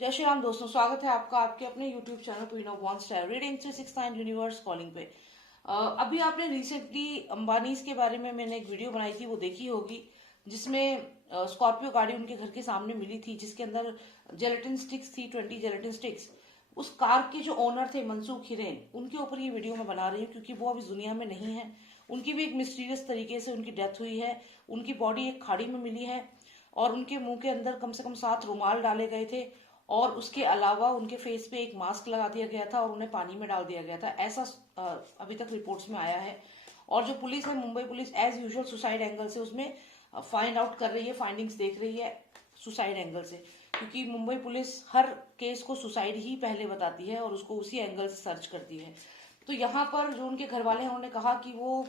जय श्री राम दोस्तों, स्वागत है आपका आपके अपने YouTube channel queen of one star reading 369 universe calling पे। अभी आपने रिसेंटली अंबानीज के बारे में मैंने एक वीडियो बनाई थी, वो देखी होगी, जिसमें स्कॉर्पियो गाड़ी उनके घर के सामने मिली थी, जिसके अंदर जेलेटिन स्टिक्स थी, 20 जेलेटिन स्टिक्स। उस कार के जो ओनर थे मनसूख हिरेन, उनके ऊपर ये वीडियो मैं बना रही हूँ क्योंकि वो अभी दुनिया में नहीं है। उनकी भी एक मिस्टीरियस तरीके से उनकी डेथ हुई है। उनकी बॉडी एक खाड़ी में मिली है और उनके मुंह के अंदर कम से कम 7 रुमाल डाले गए थे और उसके अलावा उनके फेस पे एक मास्क लगा दिया गया था और उन्हें पानी में डाल दिया गया था, ऐसा अभी तक रिपोर्ट्स में आया है। और जो पुलिस है, Mumbai police as usual suicide angle से उसमें फाइंड आउट कर रही है, फाइंडिंग्स देख रही है सुसाइड एंगल से, क्योंकि मुंबई पुलिस हर केस को सुसाइड ही पहले बताती है और उसको उसी एंगल से सर्च करती है। तो यहाँ पर जो उनके घर वाले हैं, उन्होंने कहा कि वो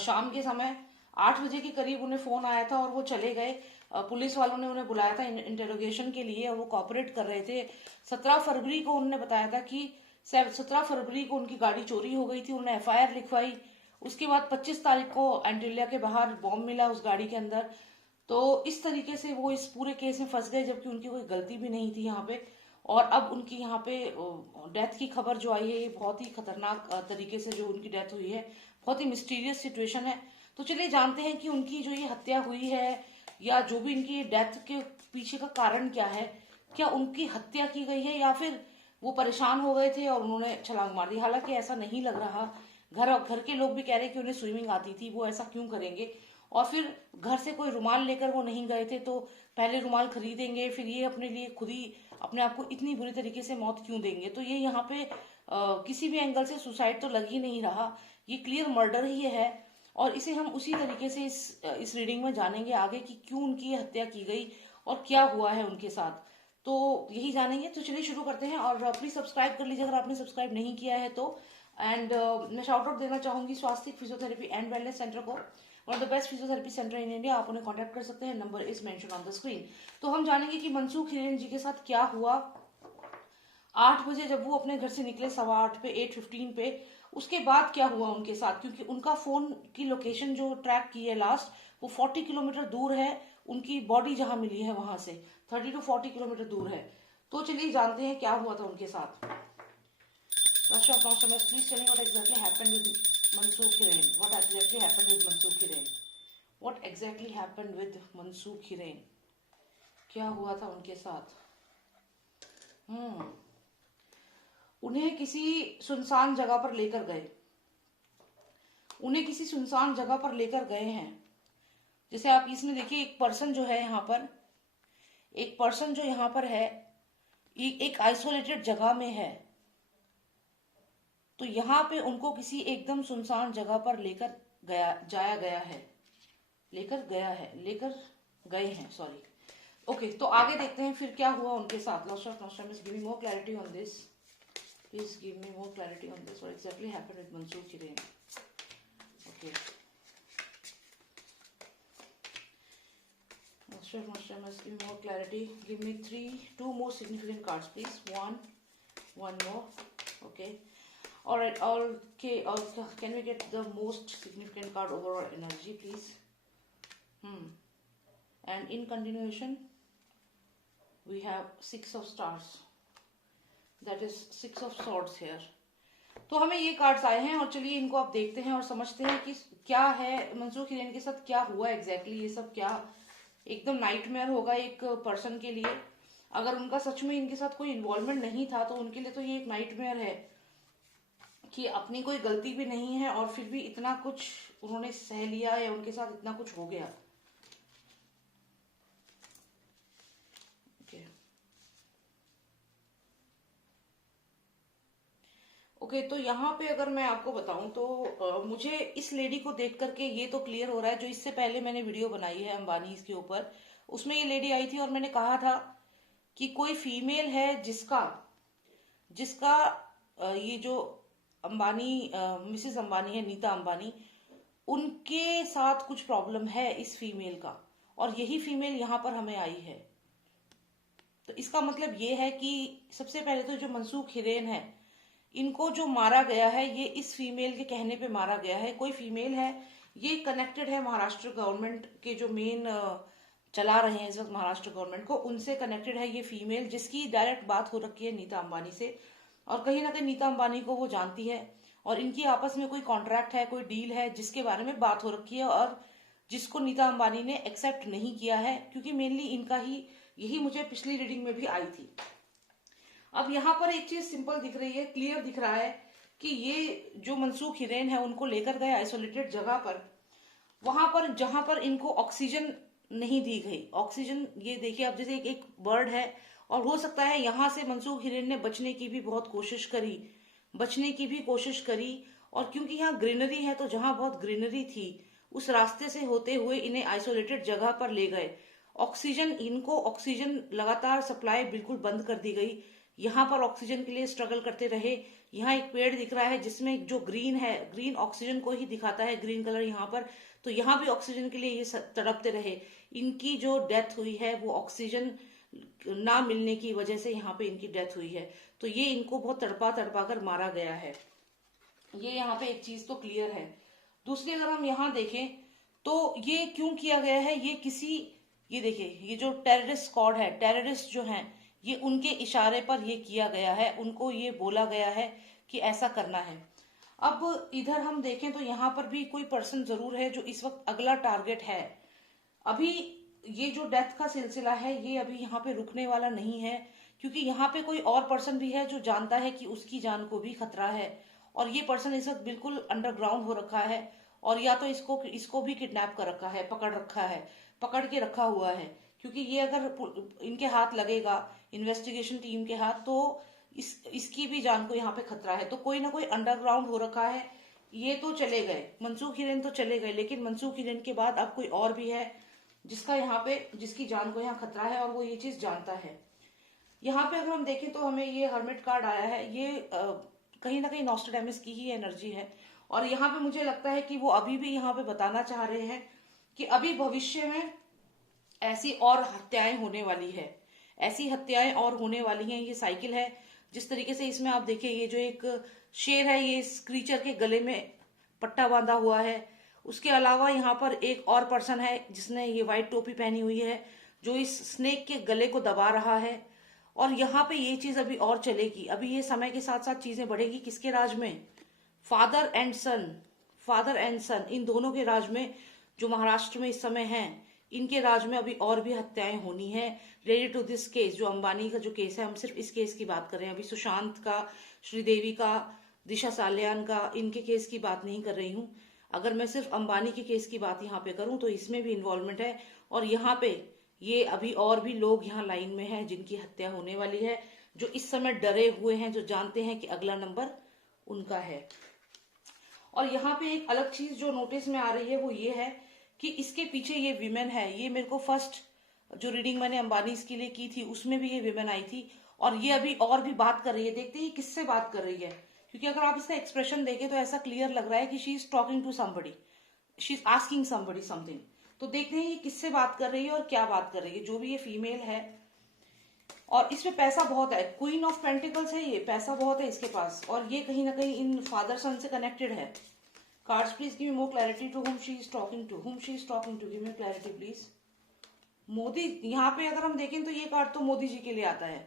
शाम के समय 8 बजे के करीब उन्हें फोन आया था और वो चले गए। पुलिस वालों ने उन्हें बुलाया था इंटेरोगेशन के लिए और वो कॉपरेट कर रहे थे। 17 फरवरी को उन्होंने बताया था कि 17 फरवरी को उनकी गाड़ी चोरी हो गई थी, उन्होंने एफआईआर लिखवाई। उसके बाद 25 तारीख को एंटिलिया के बाहर बॉम्ब मिला उस गाड़ी के अंदर। तो इस तरीके से वो इस पूरे केस में फंस गए, जबकि उनकी कोई गलती भी नहीं थी यहाँ पे। और अब उनकी यहाँ पे डेथ की खबर जो आई है, ये बहुत ही खतरनाक तरीके से जो उनकी डेथ हुई है, बहुत ही मिस्टीरियस सिचुएशन है। तो चलिए जानते हैं कि उनकी जो ये हत्या हुई है या जो भी इनकी डेथ के पीछे का कारण क्या है। क्या उनकी हत्या की गई है या फिर वो परेशान हो गए थे और उन्होंने छलांग मार दी। हालांकि ऐसा नहीं लग रहा। घर घर के लोग भी कह रहे हैं कि उन्हें स्विमिंग आती थी, वो ऐसा क्यों करेंगे। और फिर घर से कोई रुमाल लेकर वो नहीं गए थे, तो पहले रुमाल खरीदेंगे फिर ये अपने लिए खुद ही अपने आप को इतनी बुरी तरीके से मौत क्यों देंगे। तो ये यहाँ पे किसी भी एंगल से सुसाइड तो लग ही नहीं रहा, ये क्लियर मर्डर ही है। और इसे हम उसी तरीके से इस रीडिंग में जानेंगे आगे कि क्यों उनकी हत्या की गई और क्या हुआ है उनके साथ। तो यही जानेंगे। तो चलिए शुरू करते हैं और प्लीज सब्सक्राइब कर लीजिए अगर आपने सब्सक्राइब नहीं किया है तो। एंड मैं शाउट आउट देना चाहूंगी स्वास्थ्य फिजियोथेरेपी एंड वेलनेस सेंटर को, one of the best physiotherapy centre in India. आप उन्हें कॉन्टैक्ट कर सकते हैं, number is mention on the screen. तो हम जानेंगे कि मनसूख हिरेन जी के साथ क्या हुआ 8 बजे जब वो अपने घर से निकले, 8:15 पे, 8:15 पे। उसके बाद क्या हुआ उनके साथ, क्योंकि उनका फोन की लोकेशन जो ट्रैक की है लास्ट, वो 40 किलोमीटर दूर है उनकी बॉडी जहां मिली है वहां से, 30 to 40 किलोमीटर दूर है। तो चलिए जानते हैं क्या हुआ था उनके साथ। Russia of customers, please tell me what exactly happened with Mansook Hiren. What exactly happened with Mansook Hiren? What exactly happened with Mansook Hiren? क्या हुआ था उनके साथ। उन्हें किसी सुनसान जगह पर लेकर गए, उन्हें किसी सुनसान जगह पर लेकर गए हैं। जैसे आप इसमें देखिए, एक पर्सन जो है यहाँ पर, एक पर्सन जो यहाँ पर है, एक आइसोलेटेड जगह में है। तो यहाँ पे उनको किसी एकदम सुनसान जगह पर लेकर जाया गया है, लेकर गए हैं, सॉरी। ओके, तो आगे देखते हैं फिर क्या हुआ उनके साथ। Lost of Nostradamus, give me more clarity on this. Please give me more clarity on this. What exactly happened with Mansook Hiren? Okay. Master must give me more clarity. Give me two more significant cards, please. One more. Okay. All right. Okay. Can we get the most significant card overall energy, please? And in continuation, we have 6 of stars. That is 6 of swords here. तो हमें ये cards आए हैं और चलिए इनको आप देखते हैं और समझते हैं कि क्या है मनसूख हिरेन के साथ, क्या हुआ एग्जैक्टली। ये सब क्या एकदम नाइटमेयर होगा एक पर्सन के लिए। अगर उनका सच में इनके साथ कोई इन्वॉल्वमेंट नहीं था तो उनके लिए तो ये एक नाइटमेयर है कि अपनी कोई गलती भी नहीं है और फिर भी इतना कुछ उन्होंने सह लिया या उनके साथ इतना कुछ हो गया। ओके, तो यहाँ पे अगर मैं आपको बताऊं तो मुझे इस लेडी को देख करके ये तो क्लियर हो रहा है, जो इससे पहले मैंने वीडियो बनाई है अंबानी के ऊपर, उसमें ये लेडी आई थी और मैंने कहा था कि कोई फीमेल है जिसका जिसका ये जो अंबानी मिसेस अंबानी है, नीता अंबानी, उनके साथ कुछ प्रॉब्लम है इस फीमेल का, और यही फीमेल यहाँ पर हमें आई है। तो इसका मतलब ये है कि सबसे पहले तो जो मनसूख हिरेन है, इनको जो मारा गया है ये इस फीमेल के कहने पे मारा गया है। कोई फीमेल है, ये कनेक्टेड है महाराष्ट्र गवर्नमेंट के जो मेन चला रहे हैं इस वक्त महाराष्ट्र गवर्नमेंट को, उनसे कनेक्टेड है ये फीमेल, जिसकी डायरेक्ट बात हो रखी है नीता अंबानी से। और कहीं ना कहीं नीता अंबानी को वो जानती है, और इनकी आपस में कोई कॉन्ट्रैक्ट है, कोई डील है जिसके बारे में बात हो रखी है, और जिसको नीता अंबानी ने एक्सेप्ट नहीं किया है, क्योंकि मेनली इनका ही यही मुझे पिछली रीडिंग में भी आई थी। अब यहाँ पर एक चीज सिंपल दिख रही है, क्लियर दिख रहा है कि ये जो मनसूख हिरेन है उनको लेकर गए आइसोलेटेड जगह पर, वहां पर जहां पर इनको ऑक्सीजन नहीं दी गई। ऑक्सीजन, ये देखिए आप, जैसे एक बर्ड है, और हो सकता है यहां से मनसूख हिरेन ने बचने की भी बहुत कोशिश करी, बचने की भी कोशिश करी। और क्योंकि यहाँ ग्रीनरी है, तो जहां बहुत ग्रीनरी थी उस रास्ते से होते हुए इन्हें आइसोलेटेड जगह पर ले गए। ऑक्सीजन, इनको ऑक्सीजन लगातार सप्लाई बिल्कुल बंद कर दी गई। यहाँ पर ऑक्सीजन के लिए स्ट्रगल करते रहे। यहाँ एक पेड़ दिख रहा है जिसमें जो ग्रीन है, ग्रीन ऑक्सीजन को ही दिखाता है, ग्रीन कलर यहाँ पर, तो यहाँ भी ऑक्सीजन के लिए ये तड़पते रहे। इनकी जो डेथ हुई है वो ऑक्सीजन ना मिलने की वजह से यहाँ पे इनकी डेथ हुई है। तो ये इनको बहुत तड़पा तड़पा कर मारा गया है। ये यहाँ पे एक चीज तो क्लियर है। दूसरी अगर हम यहाँ देखें तो ये क्यों किया गया है, ये देखिए, ये जो टेररिस्ट स्क्वाड है, टेररिस्ट जो हैं, ये उनके इशारे पर ये किया गया है, उनको ये बोला गया है कि ऐसा करना है। अब इधर हम देखें तो यहाँ पर भी कोई पर्सन जरूर है जो इस वक्त अगला टारगेट है। अभी ये जो डेथ का सिलसिला है ये अभी यहाँ पे रुकने वाला नहीं है, क्योंकि यहाँ पे कोई और पर्सन भी है जो जानता है कि उसकी जान को भी खतरा है, और ये पर्सन इस वक्त बिल्कुल अंडरग्राउंड हो रखा है, और या तो इसको भी किडनैप कर रखा है, पकड़ के रखा हुआ है, क्योंकि ये अगर इनके हाथ लगेगा, इन्वेस्टिगेशन टीम के हाथ, तो इसकी भी जान को यहाँ पे खतरा है। तो कोई ना कोई अंडरग्राउंड हो रखा है। ये तो चले गए, मनसूख हिरेन तो चले गए, लेकिन मनसूख हिरेन के बाद अब कोई और भी है जिसकी जान को यहाँ खतरा है, और वो ये चीज जानता है। यहाँ पे अगर हम देखें तो हमें ये हर्मिट कार्ड आया है, ये कहीं ना कहीं नॉस्ट्रेडेमस की ही एनर्जी है, और यहाँ पे मुझे लगता है कि वो अभी भी यहाँ पे बताना चाह रहे हैं कि अभी भविष्य में ऐसी और हत्याएं होने वाली है, ऐसी हत्याएं और होने वाली हैं। ये साइकिल है, जिस तरीके से इसमें आप देखिए, ये जो एक शेर है, ये इस क्रीचर के गले में पट्टा बांधा हुआ है। उसके अलावा यहाँ पर एक और पर्सन है जिसने ये व्हाइट टोपी पहनी हुई है, जो इस स्नेक के गले को दबा रहा है। और यहाँ पे ये चीज अभी और चलेगी, अभी ये समय के साथ साथ चीजें बढ़ेगी। किसके राज में? फादर एंड सन, इन दोनों के राज में, जो महाराष्ट्र में इस समय हैं, इनके राज में अभी और भी हत्याएं होनी है रिलेटेड टू दिस केस। जो अंबानी का जो केस है, हम सिर्फ इस केस की बात कर रहे हैं, अभी सुशांत का, श्रीदेवी का, दिशा सालियान का, इनके केस की बात नहीं कर रही हूँ। अगर मैं सिर्फ अंबानी के केस की बात यहाँ पे करूं तो इसमें भी इन्वॉल्वमेंट है, और यहाँ पे ये अभी और भी लोग यहाँ लाइन में हैं जिनकी हत्या होने वाली है, जो इस समय डरे हुए हैं, जो जानते हैं कि अगला नंबर उनका है। और यहाँ पे एक अलग चीज जो नोटिस में आ रही है वो ये है कि इसके पीछे ये विमेन है। ये मेरे को फर्स्ट जो रीडिंग मैंने अंबानी के लिए की थी उसमें भी ये विमेन आई थी, और ये अभी और भी बात कर रही है। देखते हैं किससे बात कर रही है, क्योंकि अगर आप इसका एक्सप्रेशन देखें तो ऐसा क्लियर लग रहा है कि she is talking to somebody, she is asking somebody something. तो देखते हैं ये किससे बात कर रही है और क्या बात कर रही है। जो भी ये फीमेल है, और इसमें पैसा बहुत है, क्वीन ऑफ पेंटिकल्स है, ये पैसा बहुत है इसके पास, और ये कहीं ना कहीं इन फादर सन से कनेक्टेड है। Cards please give me more clarity to whom she is talking to, give me clarity please. Modi, यहाँ पे अगर हम देखें तो ये कार्ड तो मोदी जी के लिए आता है।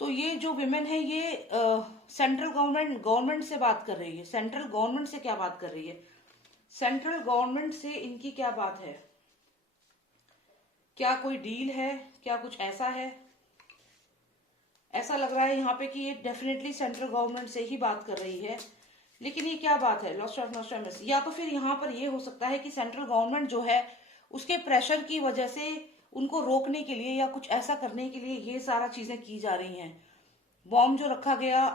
तो ये जो विमेन है ये सेंट्रल गवर्नमेंट से बात कर रही है। सेंट्रल गवर्नमेंट से क्या बात कर रही है? सेंट्रल गवर्नमेंट से इनकी क्या बात है? क्या कोई डील है? क्या कुछ ऐसा है? ऐसा लग रहा है यहाँ पे कि ये डेफिनेटली सेंट्रल गवर्नमेंट से ही बात कर रही है, लेकिन ये क्या बात है? Lost of Nostradamus. या तो फिर यहाँ पर ये हो सकता है कि सेंट्रल गवर्नमेंट जो है उसके प्रेशर की वजह से उनको रोकने के लिए या कुछ ऐसा करने के लिए ये सारा चीजें की जा रही हैं। बॉम्ब जो रखा गया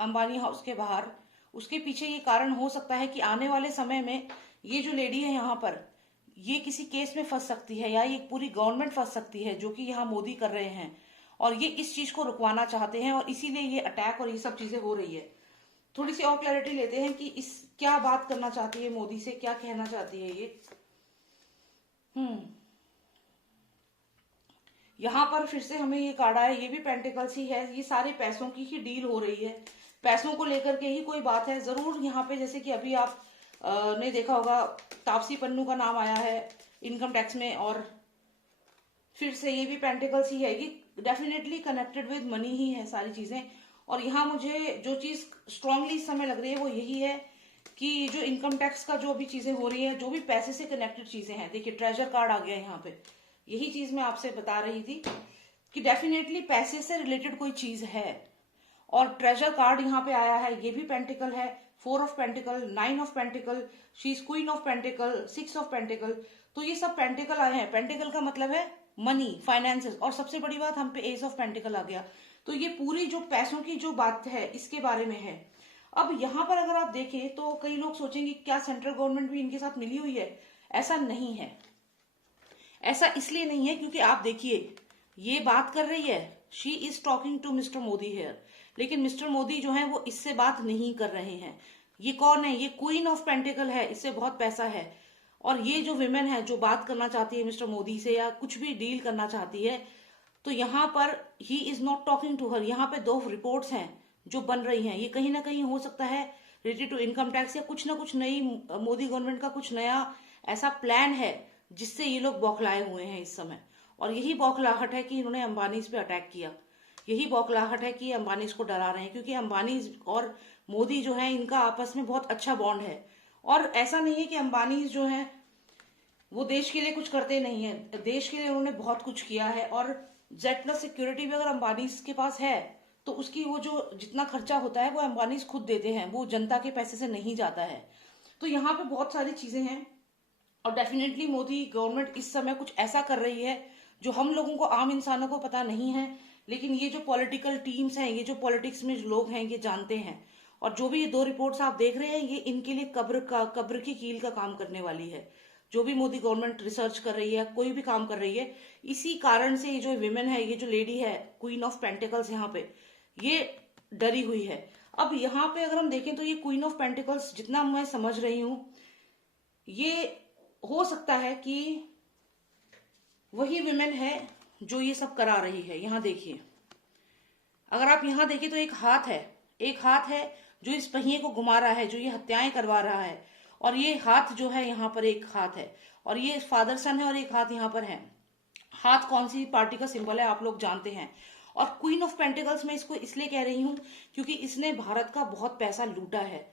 अंबानी हाउस के बाहर, उसके पीछे ये कारण हो सकता है कि आने वाले समय में ये जो लेडी है यहाँ पर, ये किसी केस में फंस सकती है, या ये पूरी गवर्नमेंट फंस सकती है जो कि यहाँ मोदी कर रहे हैं, और ये इस चीज को रुकवाना चाहते हैं, और इसीलिए ये अटैक और ये सब चीजें हो रही है। थोड़ी सी और क्लैरिटी लेते हैं कि इस क्या बात करना चाहती है मोदी से, क्या कहना चाहती है ये। यहाँ पर फिर से हमें ये कार्ड आया, ये भी पेंटिकल्स ही है। ये सारे पैसों की ही डील हो रही है, पैसों को लेकर के ही कोई बात है जरूर यहाँ पे। जैसे कि अभी आप ने देखा होगा तापसी पन्नू का नाम आया है इनकम टैक्स में, और फिर से ये भी पेंटिकल्स ही है, ये डेफिनेटली कनेक्टेड विद मनी ही है सारी चीजें। और यहाँ मुझे जो चीज स्ट्रांगली इस समय लग रही है वो यही है कि जो इनकम टैक्स का जो भी चीजें हो रही है, जो भी पैसे से कनेक्टेड चीजें हैं, देखिए ट्रेजर कार्ड आ गया यहाँ पे, यही चीज मैं आपसे बता रही थी कि डेफिनेटली पैसे से रिलेटेड कोई चीज है। और ट्रेजर कार्ड यहाँ पे आया है, ये भी पेंटिकल है, 4 of pentacle, 9 of pentacle, she is queen of pentacle, 6 of pentacle. तो ये सब पेंटिकल आए हैं। पेंटिकल का मतलब है मनी, फाइनेंसेस, और सबसे बड़ी बात हम पे एस ऑफ पेंटिकल आ गया। तो ये पूरी जो पैसों की जो बात है इसके बारे में है। अब यहाँ पर अगर आप देखें तो कई लोग सोचेंगे क्या सेंट्रल गवर्नमेंट भी इनके साथ मिली हुई है? ऐसा नहीं है। ऐसा इसलिए नहीं है क्योंकि आप देखिए ये बात कर रही है, she is talking to mister Modi here, लेकिन मिस्टर मोदी जो है वो इससे बात नहीं कर रहे हैं। ये कौन है? ये क्वीन ऑफ पेंटिकल है, इससे बहुत पैसा है। और ये जो विमेन है जो बात करना चाहती है मिस्टर मोदी से या कुछ भी डील करना चाहती है, तो यहाँ पर he is not talking to her. यहाँ पे 2 रिपोर्ट्स हैं जो बन रही हैं, ये कहीं ना कहीं हो सकता है रिलेटेड टू इनकम टैक्स या कुछ ना कुछ नई मोदी गवर्नमेंट का कुछ नया ऐसा प्लान है जिससे ये लोग बौखलाए हुए हैं इस समय। और यही बौखलाहट है कि इन्होंने अंबानी पे अटैक किया, यही बौखलाहट है कि अंबानी को डरा रहे हैं, क्योंकि अंबानी और मोदी जो है इनका आपस में बहुत अच्छा बॉन्ड है। और ऐसा नहीं है कि अंबानी जो है वो देश के लिए कुछ करते नहीं है, देश के लिए उन्होंने बहुत कुछ किया है। और Z+ सिक्योरिटी भी अगर अंबानी के पास है तो उसकी वो जो जितना खर्चा होता है वो अंबानी खुद देते हैं, वो जनता के पैसे से नहीं जाता है। तो यहाँ पे बहुत सारी चीजें हैं और डेफिनेटली मोदी गवर्नमेंट इस समय कुछ ऐसा कर रही है जो हम लोगों को, आम इंसानों को पता नहीं है, लेकिन ये जो पॉलिटिकल टीम्स हैं, ये जो पॉलिटिक्स में जो लोग हैं ये जानते हैं। और जो भी ये 2 रिपोर्ट्स आप देख रहे हैं ये इनके लिए कब्र की कील का काम करने वाली है। जो भी मोदी गवर्नमेंट रिसर्च कर रही है, कोई भी काम कर रही है, इसी कारण से ये जो विमेन है, ये जो लेडी है क्वीन ऑफ पेंटिकल्स, यहाँ पे ये डरी हुई है। अब यहाँ पे अगर हम देखें तो ये क्वीन ऑफ पेंटिकल्स जितना मैं समझ रही हूं, ये हो सकता है कि वही विमेन है जो ये सब करा रही है। यहाँ देखिए, अगर आप यहाँ देखिए तो एक हाथ है, एक हाथ है जो इस पहिए को घुमा रहा है, जो ये हत्याएं करवा रहा है। और ये हाथ जो है यहाँ पर एक हाथ है, और ये फादर सन है, और एक हाथ यहाँ पर है। हाथ कौन सी पार्टी का सिंबल है आप लोग जानते हैं। और क्वीन ऑफ पेंटिकल्स मैं इसको इसलिए कह रही हूं क्योंकि इसने भारत का बहुत पैसा लूटा है।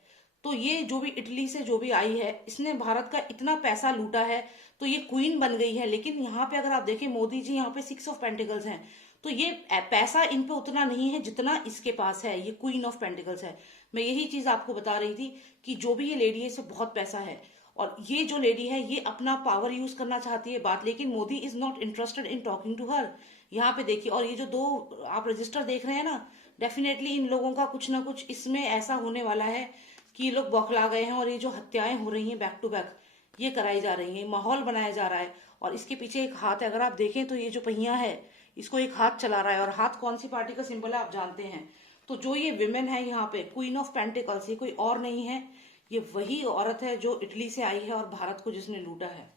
तो ये जो भी इटली से जो भी आई है, इसने भारत का इतना पैसा लूटा है, तो ये क्वीन बन गई है। लेकिन यहाँ पे अगर आप देखें मोदी जी यहाँ पे 6 ऑफ पेंटिकल्स हैं, तो ये पैसा इन पे उतना नहीं है जितना इसके पास है, ये क्वीन ऑफ पेंटिकल्स है। मैं यही चीज आपको बता रही थी कि जो भी ये लेडी है इसे बहुत पैसा है, और ये जो लेडी है ये अपना पावर यूज करना चाहती है बात, लेकिन Modi is not interested in talking to her. यहाँ पे देखिए, और ये जो 2 आप रजिस्टर देख रहे हैं ना, डेफिनेटली इन लोगों का कुछ ना कुछ इसमें ऐसा होने वाला है कि ये लोग बौखला गए हैं, और ये जो हत्याएं हो रही हैं बैक टू बैक ये कराई जा रही है, माहौल बनाया जा रहा है। और इसके पीछे एक हाथ है, अगर आप देखें तो ये जो पहिया है इसको एक हाथ चला रहा है, और हाथ कौन सी पार्टी का सिंबल है आप जानते हैं। तो जो ये विमेन है यहाँ पे क्वीन ऑफ पेंटिकल्स, ये कोई और नहीं है, ये वही औरत है जो इटली से आई है और भारत को जिसने लूटा है।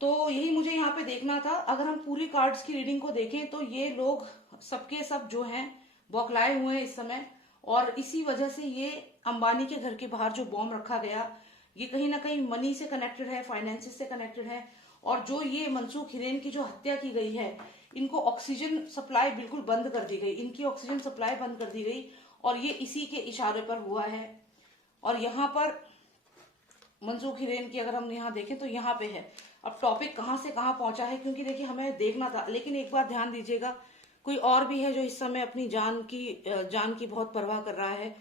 तो यही मुझे यहाँ पे देखना था। अगर हम पूरी कार्ड्स की रीडिंग को देखें तो ये लोग सबके सब जो हैं बौखलाए हुए हैं इस समय, और इसी वजह से ये अंबानी के घर के बाहर जो बॉम्ब रखा गया ये कहीं ना कहीं मनी से कनेक्टेड है, फाइनेंसेस से कनेक्टेड है। और जो ये मनसूख हिरेन की जो हत्या की गई है, इनको ऑक्सीजन सप्लाई बिल्कुल बंद कर दी गई, इनकी ऑक्सीजन सप्लाई बंद कर दी गई, और ये इसी के इशारे पर हुआ है। और यहाँ पर मनसूख हिरेन की अगर हम यहाँ देखें तो यहाँ पे है। अब टॉपिक कहाँ से कहाँ पहुंचा है, क्योंकि देखिए हमें देखना था, लेकिन एक बार ध्यान दीजिएगा, कोई और भी है जो इस समय अपनी जान की बहुत परवाह कर रहा है,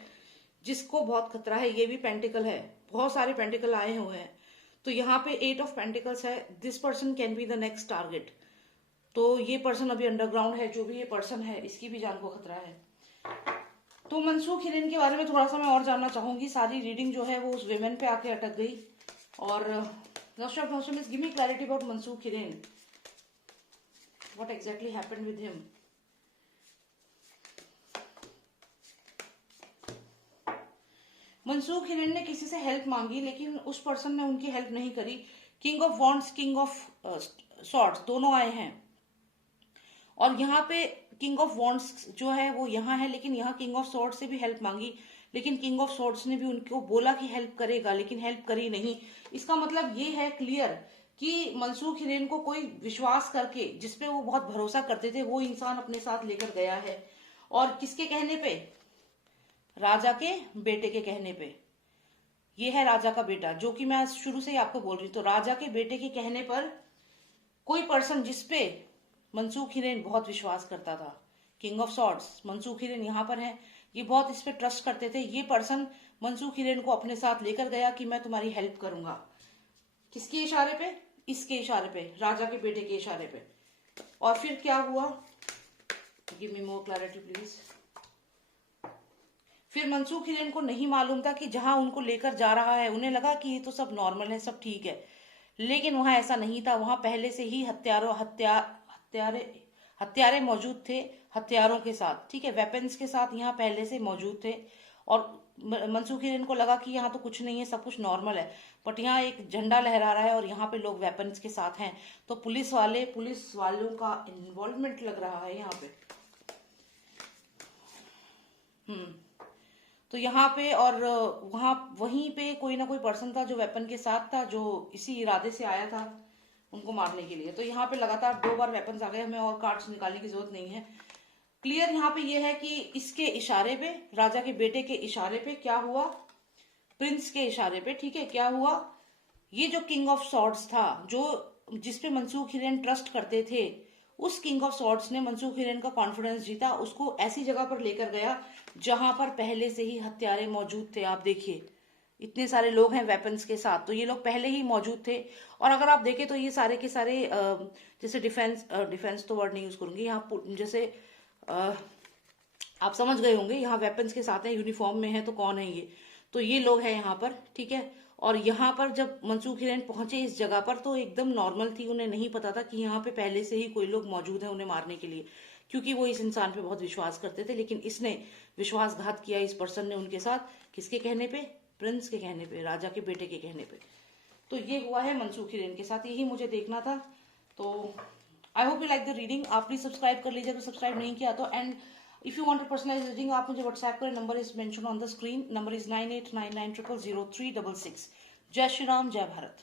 जिसको बहुत खतरा है। ये भी पेंटिकल है, बहुत सारे पेंटिकल आए हुए हैं। तो यहाँ पे 8 ऑफ पेंटिकल्स है, this person can be the next target. तो ये पर्सन अभी अंडरग्राउंड है, जो भी ये पर्सन है इसकी भी जान को खतरा है। तो मनसूख हिरेन के बारे में थोड़ा सा मैं और जानना चाहूंगी। सारी रीडिंग जो है वो उस विमेन पे आके अटक गई। और give me clarity about Mansukh Hiren, what exactly happened with him. Mansukh Hiren ने किसी से हेल्प मांगी, लेकिन उस पर्सन ने उनकी हेल्प नहीं करी। King of wands, king of swords दोनों आए हैं, और यहाँ पे किंग ऑफ वॉन्ड्स जो है वो यहाँ है, लेकिन यहाँ किंग ऑफ सॉर्ड्स से भी हेल्प मांगी, लेकिन किंग ऑफ सॉर्ड्स ने भी उनको बोला कि हेल्प करेगा, लेकिन हेल्प करी नहीं। इसका मतलब ये है क्लियर कि मनसूख हिरेन को कोई विश्वास करके, जिसपे वो बहुत भरोसा करते थे, वो इंसान अपने साथ लेकर गया है। और किसके कहने पे? राजा के बेटे के कहने पे। ये है राजा का बेटा, जो कि मैं शुरू से ही आपको बोल रही हूँ। तो राजा के बेटे के कहने पर कोई पर्सन जिसपे मनसूख हिरेन बहुत विश्वास करता था, king of swords Mansukh Hiren यहाँ पर है, ये बहुत इस पे ट्रस्ट करते थे। ये पर्सन मनसूख हिरेन को अपने साथ लेकर गया कि मैं तुम्हारी हेल्प करूंगा। किसके इशारे पे? इसके इशारे पे, राजा के बेटे के इशारे पे। और फिर क्या हुआ? Give me more clarity please. फिर मनसूख हिरेन को नहीं मालूम था कि जहां उनको लेकर जा रहा है, उन्हें लगा कि ये तो सब नॉर्मल है, सब ठीक है, लेकिन वहां ऐसा नहीं था। वहां पहले से ही हत्यारे मौजूद थे, हथियारों के साथ, ठीक है, वेपन्स के साथ यहाँ पहले से मौजूद थे। और मनसूख हिरेन को लगा कि यहाँ तो कुछ नहीं है, सब कुछ नॉर्मल है, बट यहाँ एक झंडा लहरा रहा है और यहाँ पे लोग वेपन्स के साथ हैं, तो पुलिस वालों का इन्वॉल्वमेंट लग रहा है यहाँ पे। तो यहाँ पे और वहां वहीं पे कोई ना कोई पर्सन था जो वेपन के साथ था, जो इसी इरादे से आया था उनको मारने के लिए। तो यहाँ पे लगातार 2 बार वेपन्स आ गए, हमें और कार्ड्स निकालने की जरूरत नहीं है। क्लियर यहाँ पे ये है कि इसके इशारे पे, राजा के बेटे के इशारे पे क्या हुआ, प्रिंस के इशारे पे, ठीक है, क्या हुआ, ये जो किंग ऑफ सॉर्ड्स था, जो जिसपे मनसूख हिरेन ट्रस्ट करते थे, उस किंग ऑफ सॉर्ड्स ने मनसूख हिरेन का कॉन्फिडेंस जीता, उसको ऐसी जगह पर लेकर गया जहां पर पहले से ही हत्यारे मौजूद थे। आप देखिए, इतने सारे लोग हैं वेपन्स के साथ, तो ये लोग पहले ही मौजूद थे। और अगर आप देखें तो ये सारे के सारे जैसे डिफेंस तो वर्ड नहीं यूज करूंगी यहाँ, जैसे आप समझ गए होंगे, यहाँ वेपन्स के साथ है, यूनिफॉर्म में है, तो कौन है ये? तो ये लोग हैं यहाँ पर, ठीक है। और यहाँ पर जब मनसूख हिरेन पहुंचे इस जगह पर, तो एकदम नॉर्मल थी, उन्हें नहीं पता था कि यहाँ पे पहले से ही कोई लोग मौजूद हैं उन्हें मारने के लिए, क्योंकि वो इस इंसान पे बहुत विश्वास करते थे। लेकिन इसने विश्वासघात किया, इस पर्सन ने उनके साथ, किसके कहने पे? प्रिंस के कहने पे, राजा के बेटे के कहने पे। तो ये हुआ है मनसूख हिरेन के साथ, यही मुझे देखना था। तो I hope you like the reading. आप प्लीज सब्सक्राइब कर लीजिए तो सब्सक्राइब नहीं किया तो। And if you want to personalise reading, आप मुझे व्हाट्सएप करें, number is mention on the screen, number is 9899000366। जय श्री राम, जय भारत।